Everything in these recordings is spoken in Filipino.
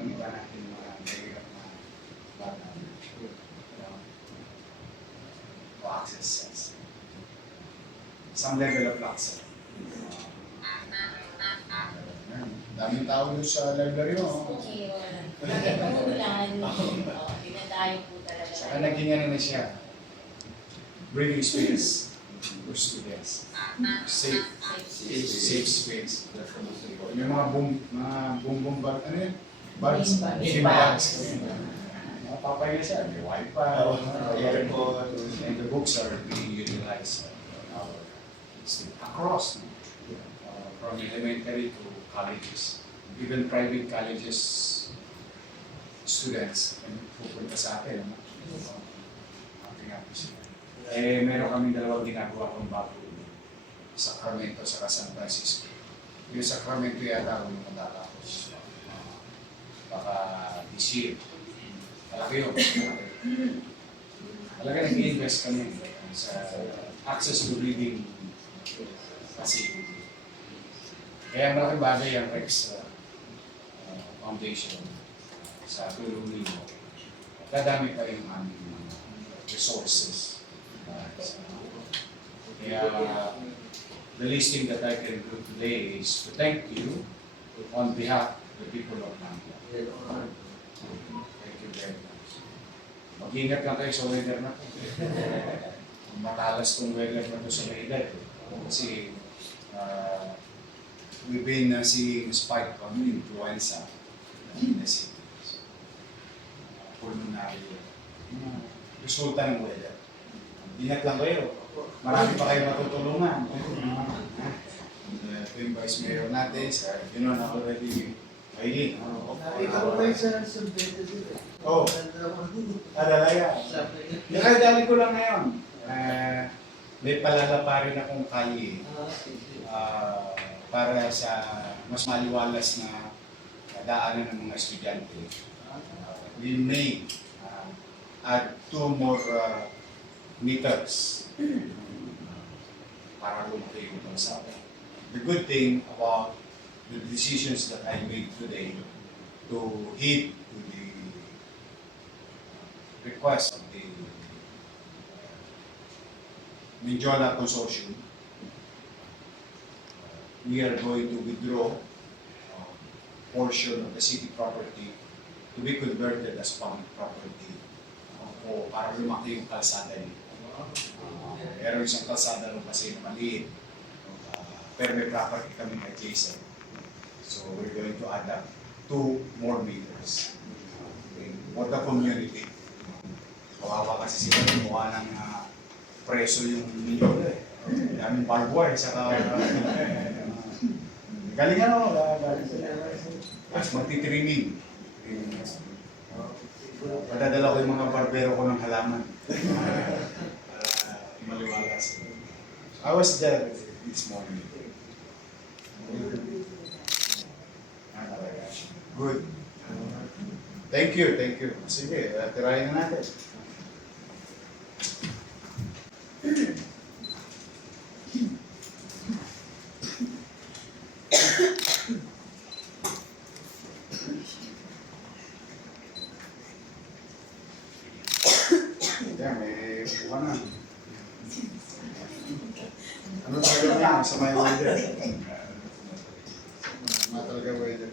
yung iba natin mga mahirap na bata o access sense. Some level of luxury. Daming tao doon sa library mo. Okay, ulan. Dinadayo po talaga. Saka naging ano na siya. Breathing space for students. Safe space. Yung mga boom bag, ano yun? Bags. Bags. Papaya siya, may wifi, aircon, and the books are being utilized across from elementary to colleges. Even private colleges students pupunta sa atin. Meron kaming dalawang ginagawa kong bago sa Sacramento sa San Francisco. Yung Sacramento yata kung matatapos. Baka this year. Malaki yun. Talaga nag-invest kami sa access to reading facility. Kaya malaking bagay ang Rex Foundation sa tulong ninyo. Dadami pa yung aming resources. Kaya the least thing that I can do today is to thank you on behalf of the people of Manila. Thank you very much. Mag-ingat lang kayo sa weather na po. Matalas tong weather na to sa weather. Kasi we've been seeing spike of influenza in the city. Pulmonary. Resulta ng weather. Ingat lang kayo. Marami pa kayo matutulungan. Yung Vice Mayor natin, you know na already kainin. Nakita ko kayo sa Sumbete dito. Oo. Adalaya. Nakadali ko lang ngayon. May palalapa rin akong kali para sa mas maliwalas na daanan ng mga estudyante. We may add 2 more meters para lumaki yung kalsada. The good thing about the decisions that I made today to heed to the request of the Mindiola Consortium, we are going to withdraw a portion of the city property to be converted as public property o para lumaki yung kalsada nito. Meron isang kalsada nung kasi na maliit, pero may property kami adjacent. So we're going to add up 2 more meters for the community. Kawawa kasi sila gumawa ng preso yung Mindiola eh. Daming barbed wire, saka galing ano, galing sila. Mas magtitrimming. Padadala ko yung mga barbero ko ng halaman. Maliwalas. I was there this morning. Good. Thank you. Sige, tirahin na natin. Yeah, may buka na. Ano talaga ngayon sa may weather? Talaga weather.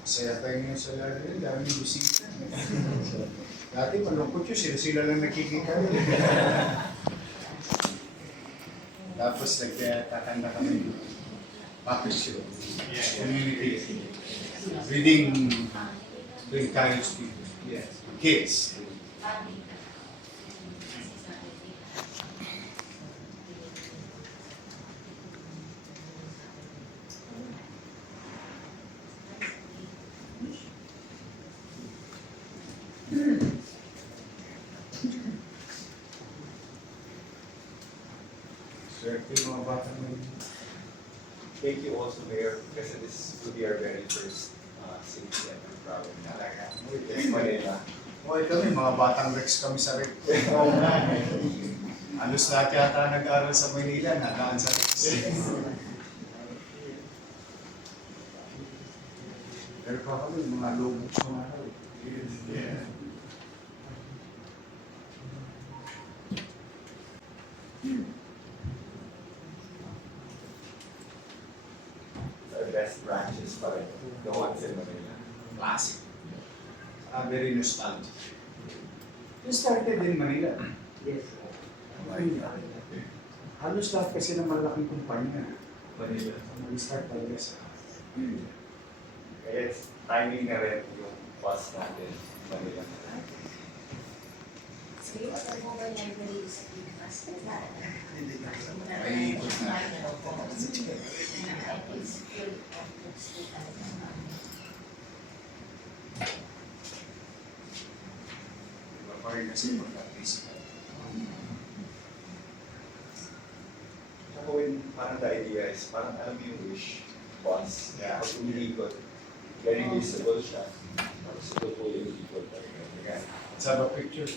Masaya tayo ngayon sa laro yun, daming bisita. Dati malungkot yun, sila lang nakikita. Tapos nagtatanda kami puppet show. Community. Reading college people. Yes. Kids. Swerte yung mga bata mo. Thank you also, Mayor, kasi this will be our very first city and we're proud of that. Talaga. Yes, Manila. Okay kami, mga batang Rex kami sa Rex. Halos lahat yata nag-aaral sa Maynila, nadaan sa Rex. Pero pa kami, mga lubog sa mga Rex. Yeah. Our best branches pa rin, the ones in Manila. Classic. Very nostalgic. You started in Manila. Yes. Halos lahat kasi ng malaking kumpanya. Manila. Mag-start talaga sa Kaya it's timing na rin yung bus natin, Manila. So yung automobile library sa Pilipinas, May ikot na. It's full of books talaga. Iba pa rin kasi pagka-physical. Tsaka when parang the idea is, parang alam mo yung wish bus. Yeah. Pag umiikot, very visible siya. Tapos ito po yung ikot talaga. Okay. Let's have a picture.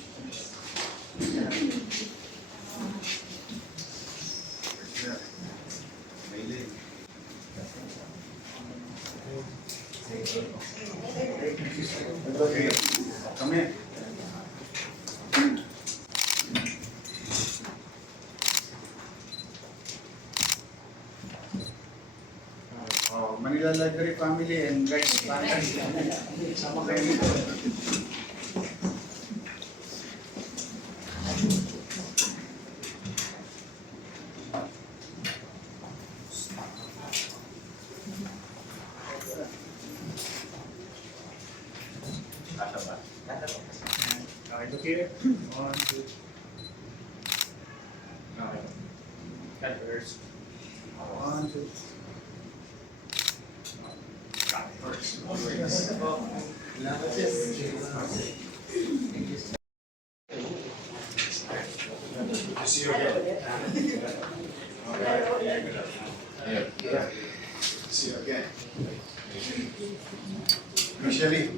Amazing. Okay. Come here. Oh, Manila Library Family and guys, sama kayo dito. Kata ba? Okay, look here. 1, 2. Okay. Cut first. 1, 2. Cut first. Always. See you again. Okay. Yeah. See you again. Usually,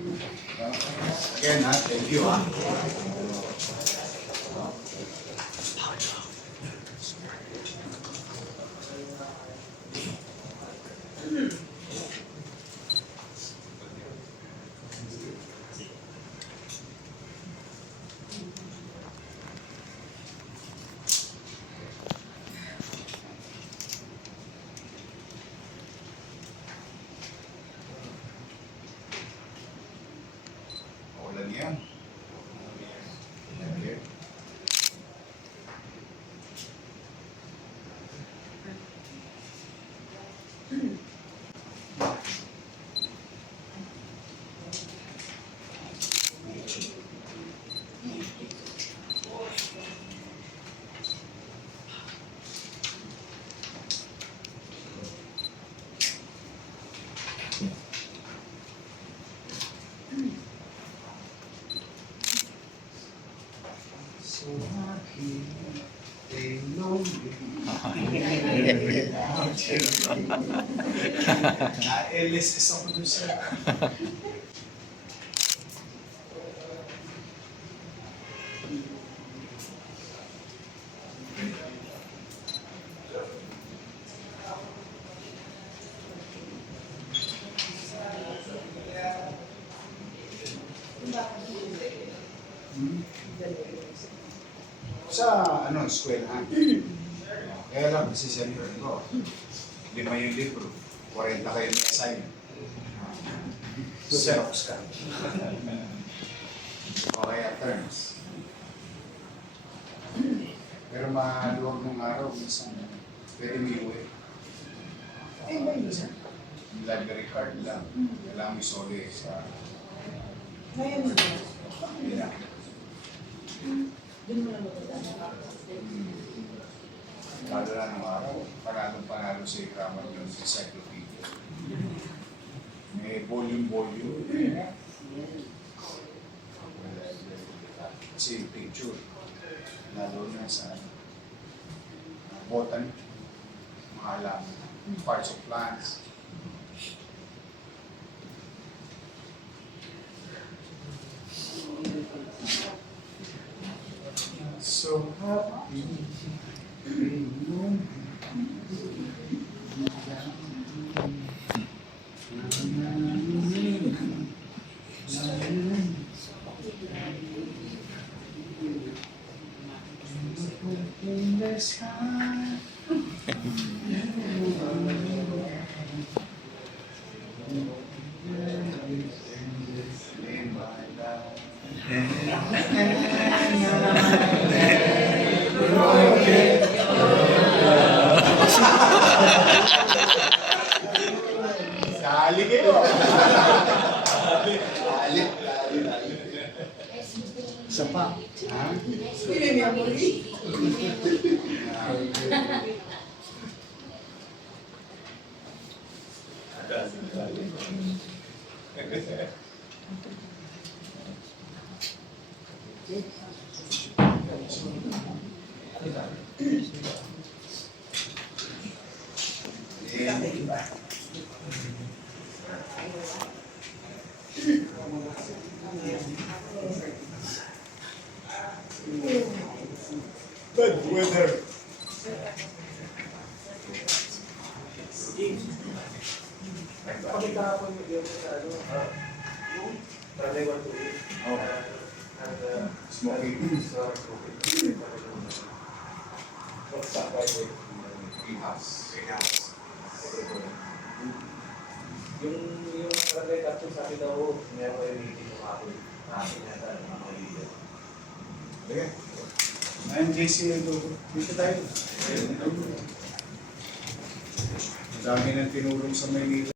again, thank you. Ulan yan. Okay. So happy, they lonely. Na-LSS ako dun sa... Sa ano, eskwelahan. Kaya lang kasi siyempre ko. 5 yung libro, 40 kayo may assignment. Xerox ka. O kaya terms. Pero maluwag ng araw, minsan, pwede may uwi. Yung library card lang. Kailangan may sole sa... Ngayon mo. Yeah. Doon mo na magdadala. Lalo na ng araw, panalo sa ikraman yung encyclopedia. May volume. Kasi yung picture, lalo na sa botany, mga halaman, parts of plants. So happy. In the sky. In my life. Dali kayo. Dali. Isa pa. Ha? Bad weather. Pakita ko yung sa ano, Sunday 1 to 8. Oh. Smoking. What's up, by the way? Greenhouse. Yung Sunday tatlo sabi daw, meron kayo meeting ng ako. Akin yata ng mga leader. Okay. Ngayon, JC, dito tayo. Ang dami nang tinulong sa Maynila.